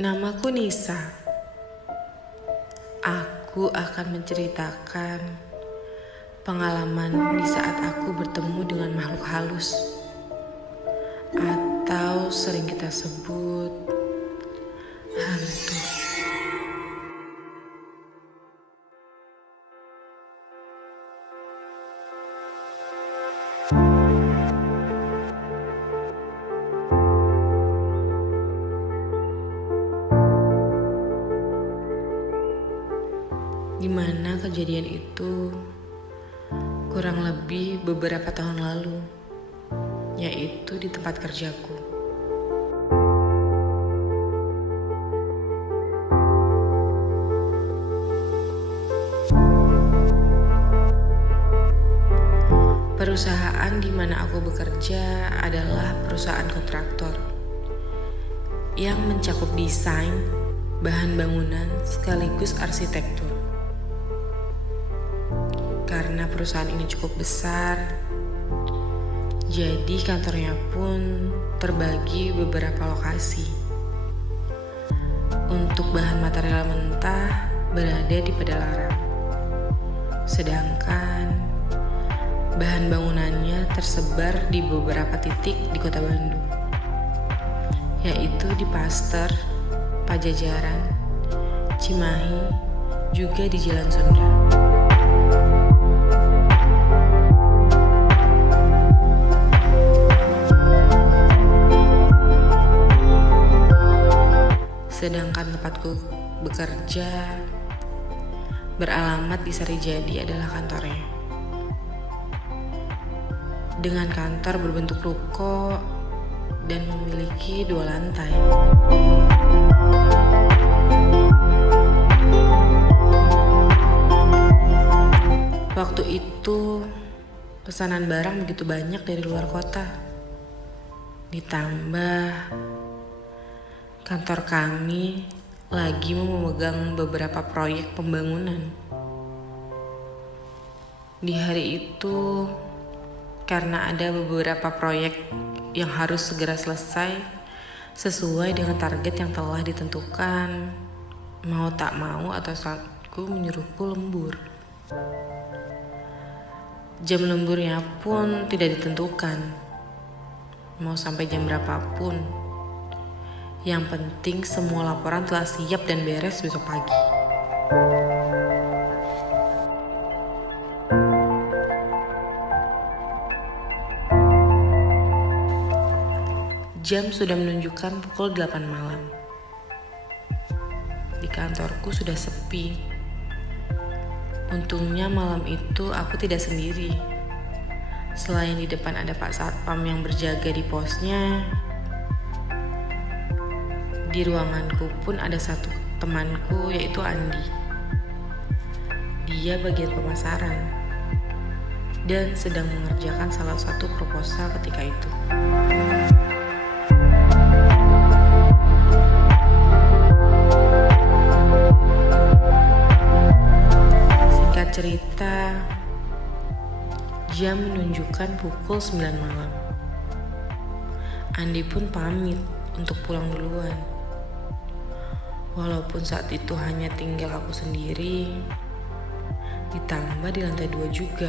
Namaku Nisa. Aku akan menceritakan pengalaman di saat aku bertemu dengan makhluk halus, atau sering kita sebut hantu. Di mana kejadian itu kurang lebih beberapa tahun lalu, yaitu di tempat kerjaku. Perusahaan di mana aku bekerja adalah perusahaan kontraktor yang mencakup desain, bahan bangunan, sekaligus arsitektur. Karena perusahaan ini cukup besar, jadi kantornya pun terbagi beberapa lokasi. Untuk bahan material mentah berada di Padalarang, sedangkan bahan bangunannya tersebar di beberapa titik di kota Bandung, yaitu di Paster, Pajajaran, Cimahi, juga di Jalan Sunda. Sedangkan tempatku bekerja beralamat di Sarijadi adalah kantornya. Dengan kantor berbentuk ruko dan memiliki 2 lantai. Waktu itu pesanan barang begitu banyak dari luar kota. Ditambah kantor kami lagi memegang beberapa proyek pembangunan. Di hari itu, karena ada beberapa proyek yang harus segera selesai sesuai dengan target yang telah ditentukan, mau tak mau atasanku menyuruhku lembur. Jam lemburnya pun tidak ditentukan, mau sampai jam berapapun. Yang penting semua laporan telah siap dan beres besok pagi. Jam sudah menunjukkan pukul 8 malam. Di kantorku sudah sepi. Untungnya malam itu aku tidak sendiri. Selain di depan ada Pak Satpam yang berjaga di posnya, di ruanganku pun ada satu temanku, yaitu Andi. Dia bagian pemasaran dan sedang mengerjakan salah satu proposal ketika itu. Singkat cerita, jam menunjukkan pukul 9 malam. Andi pun pamit untuk pulang duluan. Walaupun saat itu hanya tinggal aku sendiri, ditambah di lantai 2 juga.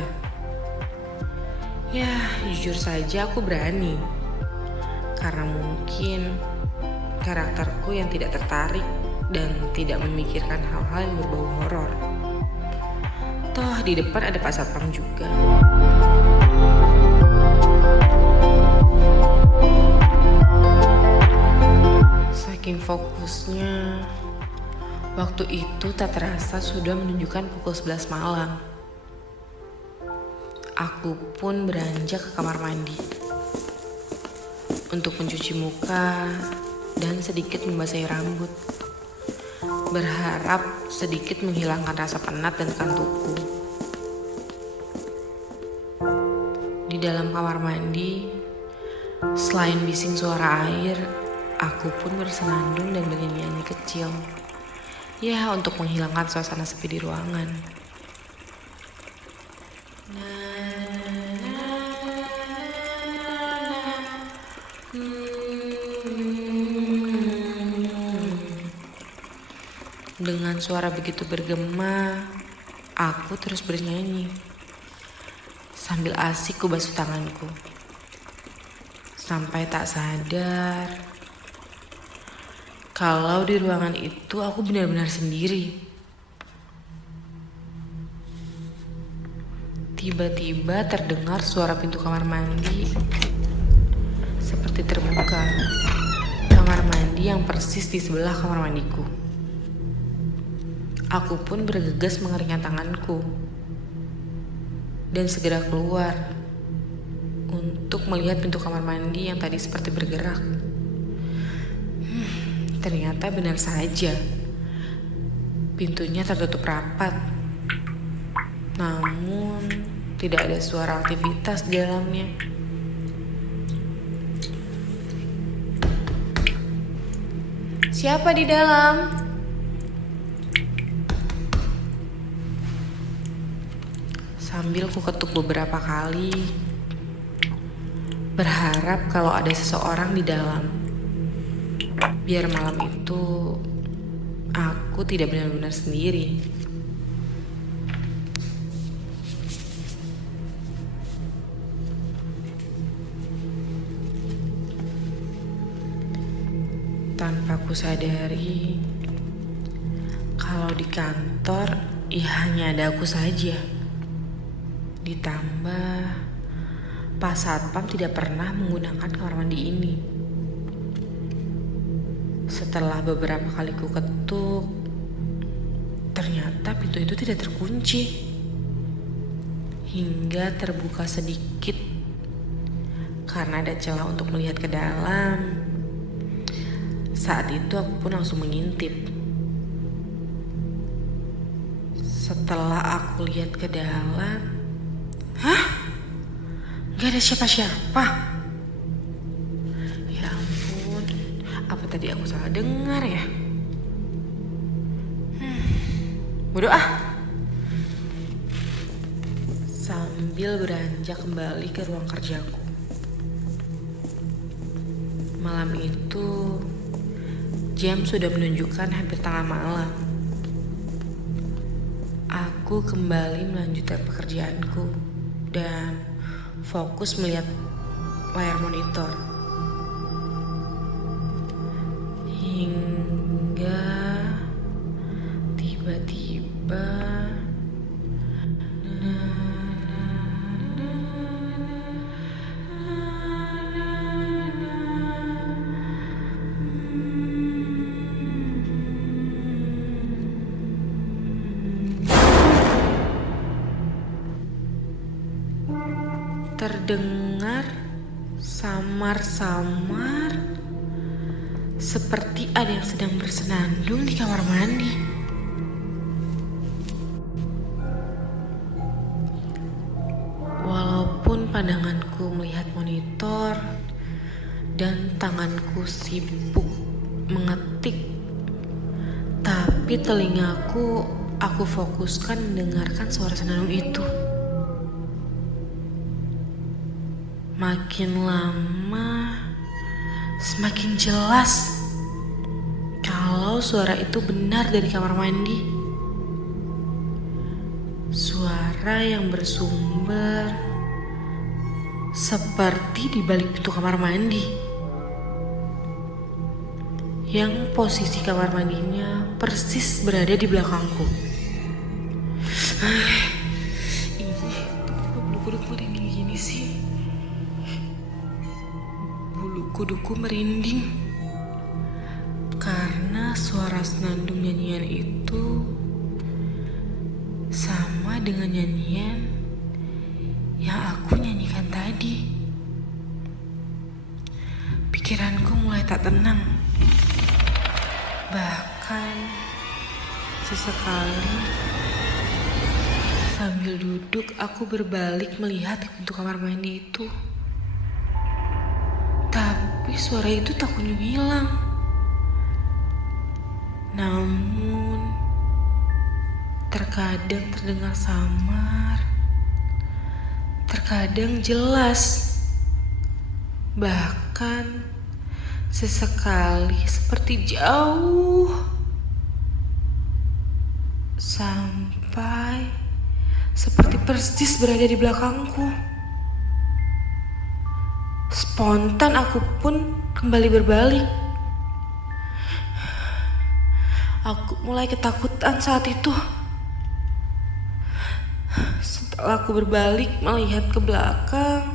Ya, jujur saja aku berani. Karena mungkin karakterku yang tidak tertarik dan tidak memikirkan hal-hal yang berbau horor. Toh di depan ada Pak Satpam juga. Saking fokusnya, waktu itu tak terasa sudah menunjukkan pukul 11 malam. Aku pun beranjak ke kamar mandi untuk mencuci muka dan sedikit membasahi rambut, berharap sedikit menghilangkan rasa penat dan kantukku. Di dalam kamar mandi, selain bising suara air, aku pun bersenandung dan bernyanyi kecil. Ya, untuk menghilangkan suasana sepi di ruangan. Dengan suara begitu bergema, aku terus bernyanyi sambil asik ku basuh tanganku. Sampai tak sadar kalau di ruangan itu aku benar-benar sendiri. Tiba-tiba terdengar suara pintu kamar mandi seperti terbuka. Kamar mandi yang persis di sebelah kamar mandiku. Aku pun bergegas mengeringkan tanganku dan segera keluar untuk melihat pintu kamar mandi yang tadi seperti bergerak. Ternyata benar saja, pintunya tertutup rapat. Namun tidak ada suara aktivitas di dalamnya. Siapa di dalam? Sambil ku ketuk beberapa kali, berharap kalau ada seseorang di dalam. Biar malam itu aku tidak benar-benar sendiri. Tanpa ku sadari kalau di kantor hanya ada aku saja. Ditambah Pak Satpam tidak pernah menggunakan kamar mandi ini. Setelah beberapa kali ku ketuk, ternyata pintu itu tidak terkunci. Hingga terbuka sedikit karena ada celah untuk melihat ke dalam. Saat itu aku pun langsung mengintip. Setelah aku lihat ke dalam, gak ada siapa-siapa. Ya ampun, apa tadi aku salah dengar ya? Bodoh ah. Sambil beranjak kembali ke ruang kerjaku. Malam itu jam sudah menunjukkan hampir tengah malam. Aku kembali melanjutkan pekerjaanku dan fokus melihat layar monitor. Hingga tiba-tiba terdengar samar-samar seperti ada yang sedang bersenandung di kamar mandi. Walaupun pandanganku melihat monitor dan tanganku sibuk mengetik, tapi telingaku aku fokuskan mendengarkan suara senandung itu. Makin lama, semakin jelas kalau suara itu benar dari kamar mandi. Suara yang bersumber seperti di balik pintu kamar mandi, yang posisi kamar mandinya persis berada di belakangku. Ini bulu kuduku merinding gini sih. Bulu kuduku merinding karena suara senandung nyanyian itu sama dengan nyanyian yang aku nyanyikan tadi. Pikiranku mulai tak tenang. Bahkan sesekali sambil duduk aku berbalik melihat ke pintu kamar mandi itu. Tapi suara itu tak kunjung hilang. Namun terkadang terdengar samar, terkadang jelas. Bahkan sesekali seperti jauh. sampai seperti persis berada di belakangku. Spontan aku pun kembali berbalik. Aku mulai ketakutan saat itu. Setelah aku berbalik melihat ke belakang,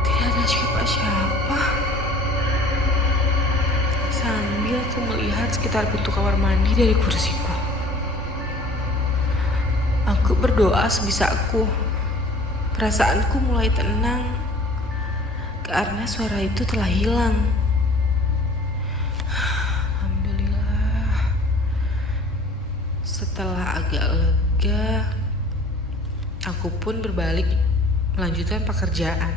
tidak ada siapa-siapa. Sambil aku melihat sekitar pintu kamar mandi dari kursiku. Aku berdoa sebisaku. Perasaanku mulai tenang karena suara itu telah hilang. Alhamdulillah. Setelah agak lega, aku pun berbalik melanjutkan pekerjaan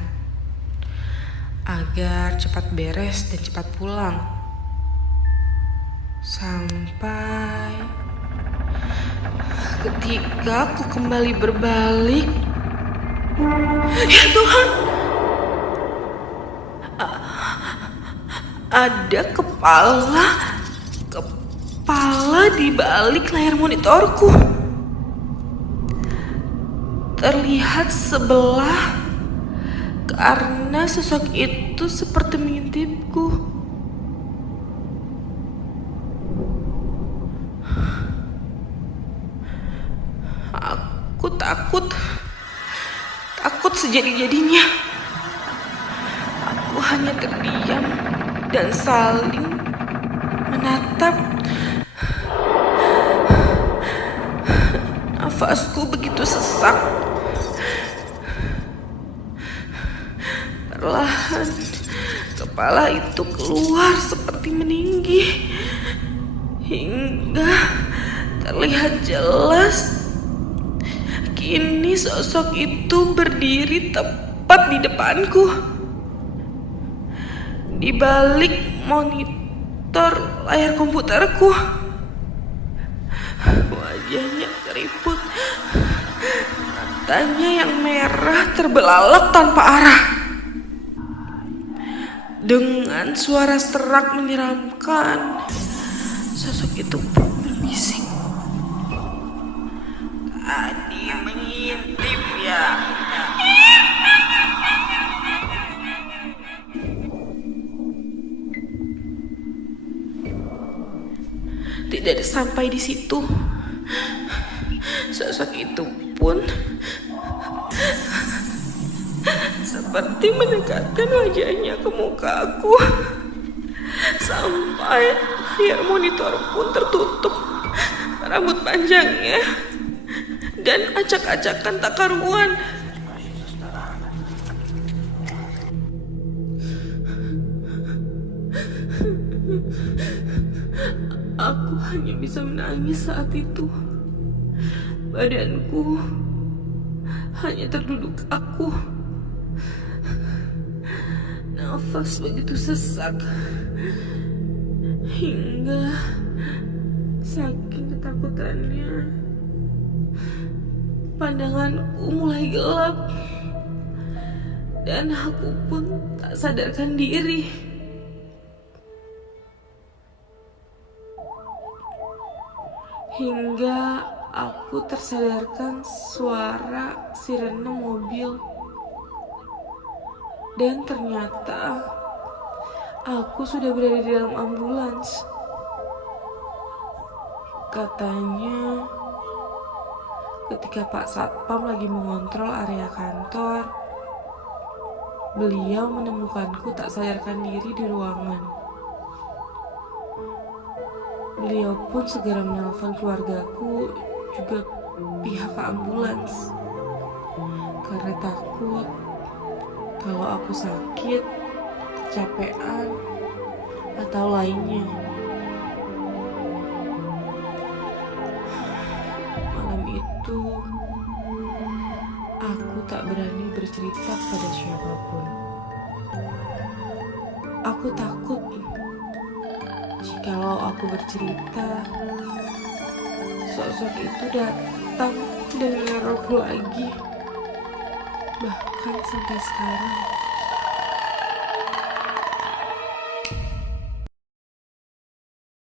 agar cepat beres dan cepat pulang. Sampai ketika aku kembali berbalik, ya Tuhan, ada kepala di balik layar monitorku. Terlihat sebelah karena sosok itu seperti mengintipku. Aku takut sejadi-jadinya. Aku hanya terdiam dan saling menatap. Nafasku begitu sesak. Perlahan kepala itu keluar seperti meninggi, hingga terlihat jelas. Kini sosok itu berdiri tepat di depanku, di balik monitor layar komputerku. Wajahnya keriput, matanya yang merah terbelalak tanpa arah. Dengan suara serak menyeramkan, sosok itu pun berbisik. Tadi mengintip ya. Tidak sampai di situ, sosok itu pun seperti mendekatkan wajahnya ke mukaku. Sampai layar monitor pun tertutup rambut panjangnya dan acak-acakan tak karuan. Aku hanya bisa menangis saat itu. Badanku hanya terduduk kaku. Nafas begitu sesak, hingga saking ketakutannya pandanganku mulai gelap, dan aku pun tak sadarkan diri. Hingga aku tersadarkan suara sirene mobil. Dan ternyata aku sudah berada di dalam ambulans. Katanya ketika Pak Satpam lagi mengontrol area kantor, beliau menemukanku tak sadarkan diri di ruangan. Beliau pun segera menelpon keluargaku, juga pihak ambulans, karena takut kalau aku sakit, kecapean, atau lainnya. Malam itu, aku tak berani bercerita pada siapapun. Aku takut jikalau aku bercerita, sosok itu datang dan menerorku lagi. Bahkan sampai sekarang